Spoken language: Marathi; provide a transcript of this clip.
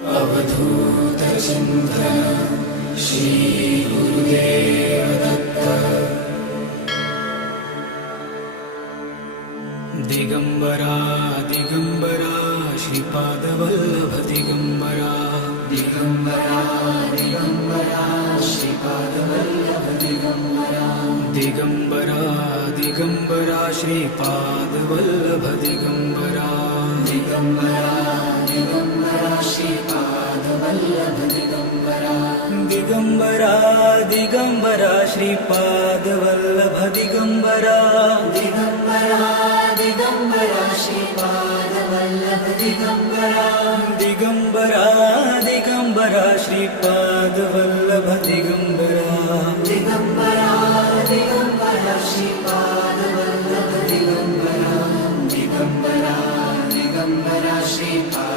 अवधूतचिन्तन श्री गुरुदेव दत्त। दिगंबरा दिगंबरा श्रीपादवल्लभ दिगंबरा। दिगंबरा दिगंबरा श्रीपादवल्लभ दिगंबरा। दिगंबरा दिगंबरा श्रीपादवल्लभ दिगंबरा। दिगंबरा दिगंबरा श्रीपादवल्लभ दिगंबरा। दिगंबरा दिगंबरा श्रीपादवल्लभ दिगंबरा। दिगंबरा दिगंबरा श्रीपादवल्लभ दिगंबरा। दिगंबरा दिगंबरा श्रीपादवल्लभ दिगंबरा। दिगंबरा दिगंबरा श्रीपादवल्लभ दिगंबरा। दिगंबरा दिगंबरा श्रीपाद